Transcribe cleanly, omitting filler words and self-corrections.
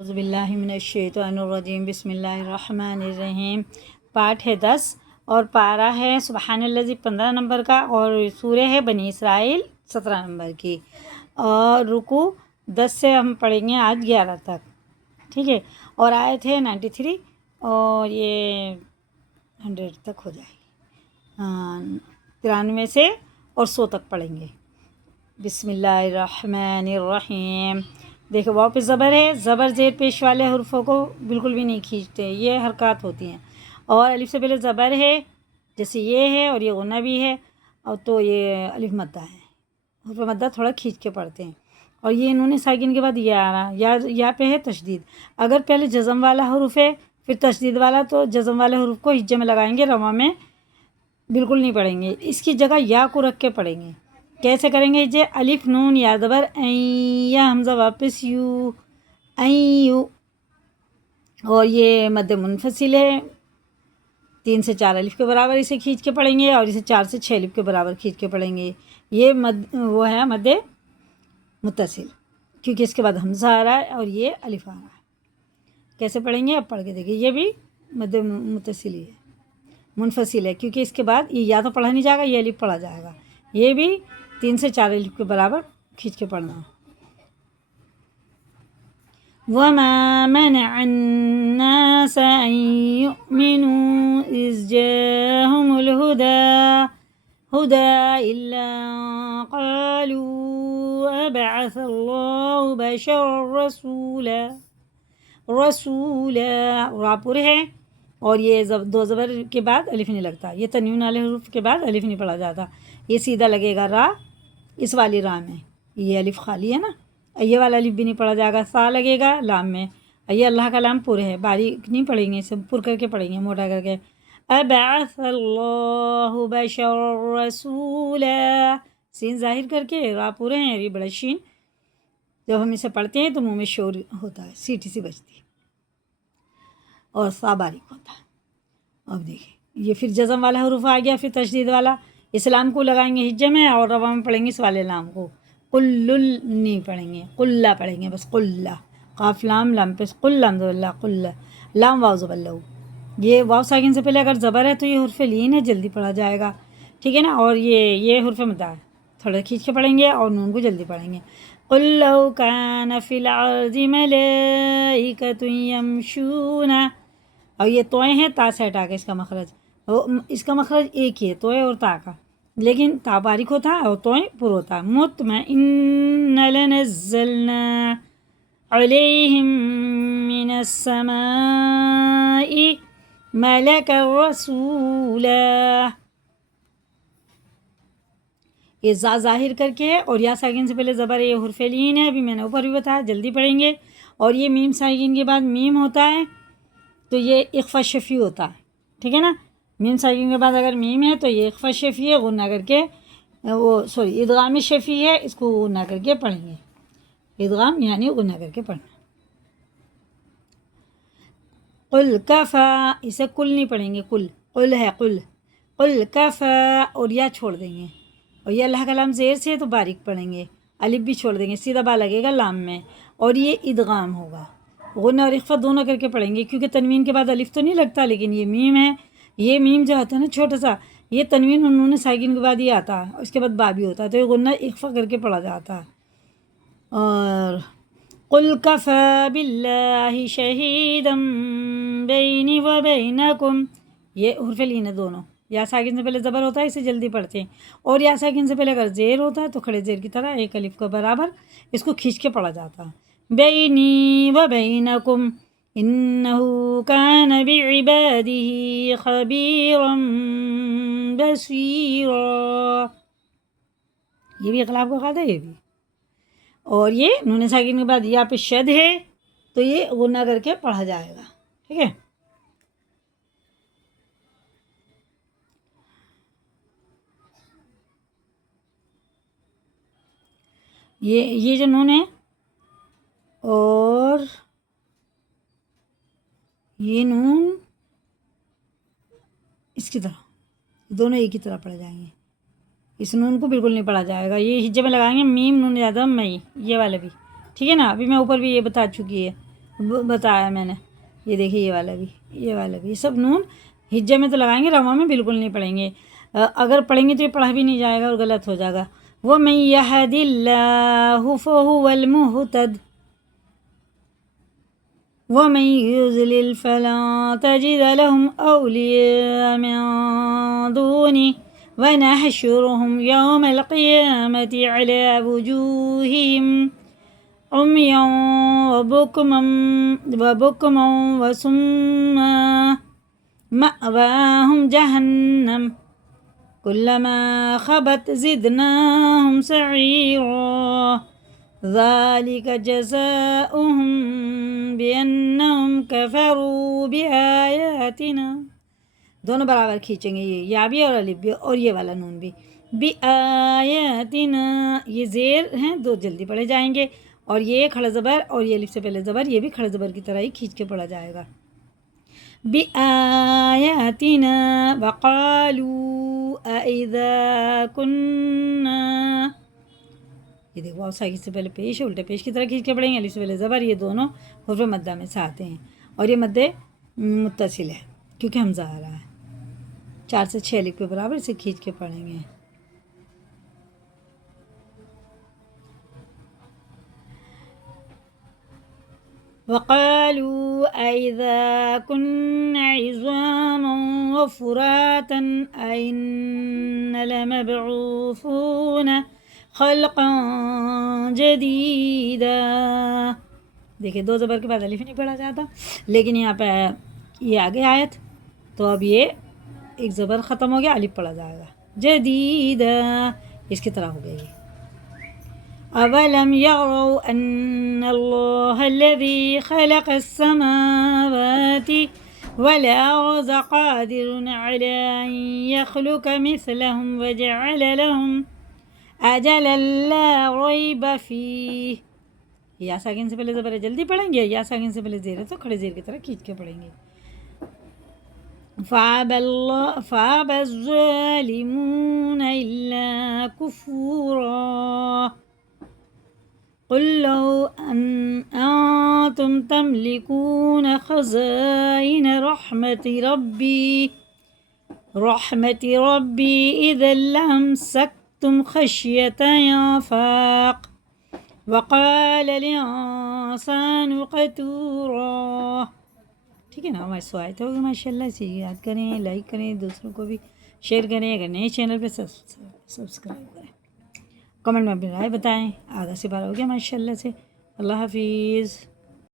اعوذ باللہ من الشیطان الرجیم بسم اللہ الرحمن الرحیم۔ پارٹ ہے 10 اور پارہ ہے سبحان الذی 15 نمبر کا، اور سورہ ہے بنی اسرائیل 17 نمبر کی، اور رکوع 10 سے ہم پڑھیں گے آج 11 تک، ٹھیک ہے، اور آیت ہے 93 اور یہ 100 تک ہو جائے گی، 93 سے اور 100 تک پڑھیں گے۔ بسم اللہ الرحمن الرحیم۔ دیکھو واو پہ زبر ہے، زبر زیر پیش والے حروفوں کو بالکل بھی نہیں کھینچتے، یہ حرکات ہوتی ہیں، اور الف سے پہلے زبر ہے، جیسے یہ ہے اور یہ غنہ بھی ہے، اور تو یہ الف مدہ ہے، حرف مدہ تھوڑا کھینچ کے پڑھتے ہیں، اور یہ نون ساکن کے بعد یہ آ رہا، یا پہ ہے تشدید۔ اگر پہلے جزم والا حروف ہے پھر تشدید والا، تو جزم والے حروف کو ہجے میں لگائیں گے، رواں میں بالکل نہیں پڑھیں گے، اس کی جگہ یا کو رکھ کے پڑھیں گے۔ کیسے کریں گے؟ یہ الف نون یا زبر این، یا حمزہ واپس یو، این یو، اور یہ مد منفصل ہے، 3 سے 4 الف کے برابر اسے کھینچ کے پڑھیں گے، اور اسے 4 سے 6 الف کے برابر کھینچ کے پڑھیں گے۔ یہ وہ ہے مد متصل، کیونکہ اس کے بعد حمزہ آ رہا ہے اور یہ الف آ رہا ہے۔ کیسے پڑھیں گے اب پڑھ کے دیکھیے، یہ بھی مد متصل ہی ہے، منفصل ہے، کیونکہ اس کے بعد یہ یا تو پڑھا نہیں جائے گا، یہ الف پڑھا جائے گا، یہ بھی 3 سے 4 الف کے برابر کھینچ کے پڑھنا۔ وَمَا مَنَعَ النَّاسَ أَن يُؤْمِنُوا إِذْ جَاءَهُمُ الْهُدَى إِلَّا قَالُوا أَبَعَثَ اللَّهُ بَشَرًا رَسُولًا، راپور ہے، اور یہ دو زبر کے بعد الف نہیں لگتا، یہ تنوین والے حروف کے بعد الف نہیں پڑھا جاتا، یہ سیدھا لگے گا را، اس والی را میں یہ الف خالی ہے نا، یہ والا الف بھی نہیں پڑھا جائے گا، سا لگے گا لام میں، یہ اللہ کا لام پر ہے، باریک نہیں پڑھیں گے، سب پر کر کے پڑھیں گے، موٹا کر کے۔ ابعث اللہ بشرا رسولا، سین ظاہر کر کے، را پورے ہیں، یہ بڑا شین، جب ہم اسے پڑھتے ہیں تو منہ میں شور ہوتا ہے، سیٹی سی بجتی ہے، اور سا باریک ہوتا ہے۔ اب دیکھیں یہ پھر جزم والا حروف آ گیا، پھر تشدید والا، اس لام کو لگائیں گے ہجے میں، اور روا میں پڑھیں گے اس والے لام کو، قلل نہیں پڑھیں گے، قلہ پڑھیں گے، بس قلہ، قاف لام لام پہ قل الحمد للہ، قلہ، لام واو زبر لہو، یہ واو ساکن سے پہلے اگر زبر ہے تو یہ حرف لین ہے، جلدی پڑھا جائے گا، ٹھیک ہے نا، اور یہ حرف مدہ ہے، تھوڑا کھینچ کے پڑھیں گے، اور نون کو جلدی پڑھیں گے۔ قل لو کان فی الارض ملائکۃ یمشون، اور یہ توئیں ہیں، تا سے ہٹا کے اس کا مخرج، اس کا مخرج ایک ہی ہے، توئے اور تا کا، لیکن تا باریک ہوتا ہے اور توئیں پر ہوتا ہے۔ مطمئن لنزلنا علیہم من السماء ملکا رسولا، یہ زا ظاہر کر کے ہے، اور یا ساکن سے پہلے زبر ہے، یہ حرف لین ہے، ابھی میں نے اوپر بھی بتایا، جلدی پڑھیں گے، اور یہ میم ساکن کے بعد میم ہوتا ہے تو یہ اخفا شفی ہوتا ہے، ٹھیک ہے نا، میم ساکن کے بعد اگر میم ہے تو یہ اخفا شفی ہے، غنہ کر کے، ادغام شفی ہے، اس کو غنہ کر کے پڑھیں گے، ادغام یعنی غنہ کر کے پڑھنا۔ قل کفا، اسے کل نہیں پڑھیں گے، قل ہے، قل کفا، اور یا چھوڑ دیں گے، اور یہ اللہ کا لام زیر سے ہے تو باریک پڑھیں گے، الف بھی چھوڑ دیں گے، سیدھا با لگے گا لام میں، اور یہ ادغام ہوگا، غنہ اور اخفا دونوں کر کے پڑھیں گے، کیونکہ تنوین کے بعد الف تو نہیں لگتا، لیکن یہ میم ہے، یہ میم جو ہوتا ہے نا چھوٹا سا، یہ تنوین اور نون ساکن کے بعد ہی آتا ہے، اس کے بعد با بھی ہوتا ہے، تو یہ غنہ اخفا کر کے پڑھا جاتا ہے۔ اور قل کفا باللہ شہیدا بینی و بینکم، یہ حرف لین ہے دونوں، یا ساکن سے پہلے زبر ہوتا ہے، اسے جلدی پڑھتے ہیں، اور یا ساکن سے پہلے اگر زیر ہوتا ہے تو کھڑے زیر کی طرح ایک الف کو برابر اس کو کھینچ کے پڑھا جاتا ہے۔ بینی و بینکم انہو کان بعبادہ خبیرا بصیرا، یہ بھی اقلاب کا قاعدہ ہے، یہ بھی، اور یہ نون ساکن کے بعد یا پہ شد ہے تو یہ غنہ کر کے پڑھا جائے گا، ٹھیک ہے۔ یہ جو نون ہے اور یہ نون اس کی طرح، دونوں ایک ہی طرح پڑھے جائیں گے، اس نون کو بالکل نہیں پڑھا جائے گا، یہ ہجے میں لگائیں گے، میم نون زیادہ مئی، یہ والے بھی، ٹھیک ہے نا، ابھی میں اوپر بھی یہ بتا چکی ہے، بتایا میں نے. یہ دیکھیے یہ والا بھی یہ سب نون ہجے میں تو لگائیں گے، رواں میں بالکل نہیں پڑھیں گے. اگر پڑھیں گے تو یہ پڑھا بھی نہیں جائے گا اور غلط ہو جائے گا. وَمَن يَهْدِ اللَّهُ فَهُوَ الْمُهْتَدِ وَمَن يُضْلِلْ فَلَن تَجِدَ لَهُمْ أَوْلِيَاءَ مِن دُونِهِ وَنَحْشُرُهُمْ يَوْمَ الْقِيَامَةِ عَلَى وُجُوهِهِمْ عُمْيًا وَبُكْمًا وَصُمًّا مَأْوَاهُمْ جَهَنَّمُ كُلَّمَا خَبَتْ زِدْنَاهُمْ سَعِيرًا ذَلِكَ جَزَاؤُهُمْ بِأَنَّهُمْ كَفَرُوا بِآيَاتِنَا. دونوں برابر کھینچیں گے، یہ یا بھی اور الف بھی اور یہ والا نون بھی. بِآيَاتِنَا یہ زیر ہیں، دو جلدی پڑھے جائیں گے، اور یہ کھڑا زبر اور یہ الف سے پہلے زبر، یہ بھی کھڑا زبر کی طرح ہی کھینچ کے پڑھا جائے گا. بِآيَاتِنَا وَقَالُوا أَإِذَا كُنَّا. یہ دیکھو واو ساکن سے پہلے پیش الٹے پیش کی طرح کھینچ کے پڑھیں گے، الف سے پہلے زبر، یہ دونوں حروف مدہ میں سے آتے ہیں، اور یہ مد متصل ہے کیونکہ حمزہ آ رہا ہے. 4 سے 6 الف کے برابر سے کھینچ کے پڑھیں گے. وَقَالُوا أَإِذَا كُنَّا عِظَامًا وَفُرَاتًا أَإِنَّا لَمَبْعُوثُونَ خَلْقًا جَدِيدًا. دیکھیں دو زبر کے بعد الف نہیں پڑھا جاتا، لیکن یہاں پہ یہ آگے آیت تو اب یہ ایک زبر ختم ہو گیا، الف پڑھا جائے گا. جدیدہ اس کی طرح ہو گئی. أَوَلَمْ يَرَوْا أَنَّ اللَّهَ الَّذِي خَلَقَ السَّمَاوَاتِ وَالْأَرْضَ قَادِرٌ عَلَىٰ أَن يَخْلُقَ مِثْلَهُمْ وَجَعَلَ لَهُمْ أَجَلًا لَا رَيْبَ فِيهِ. یا ساکن سے پہلے زبر جلدی پڑھیں گے، یا ساکن سے پہلے زیر ہے تو کھڑے زیر کی طرح کھینچ کے پڑھیں گے. فَأَبَى الظَّالِمُونَ إِلَّا كُفُورًا. قُل لَّوْ أَنتُمْ تَمْلِكُونَ خَزَائِنَ رَحْمَةِ رَبِّي إِذًا لَّأَمْسَكْتُمْ خَشْيَةَ الْإِنفَاقِ وَقَالَ الْإِنسَانُ قَتُورًا. ٹھیک ہے نا، ہماری سوایت ہوگی ماشاء اللہ. اسے یاد کریں، لائک کریں، دوسروں کو بھی شیئر کریں. اگر نئے چینل پہ سبسکرائب کریں. کمنٹ میں اپنی رائے بتائیں. آدھا سے 12 ہو گیا ماشاء اللہ سے. اللہ حافظ.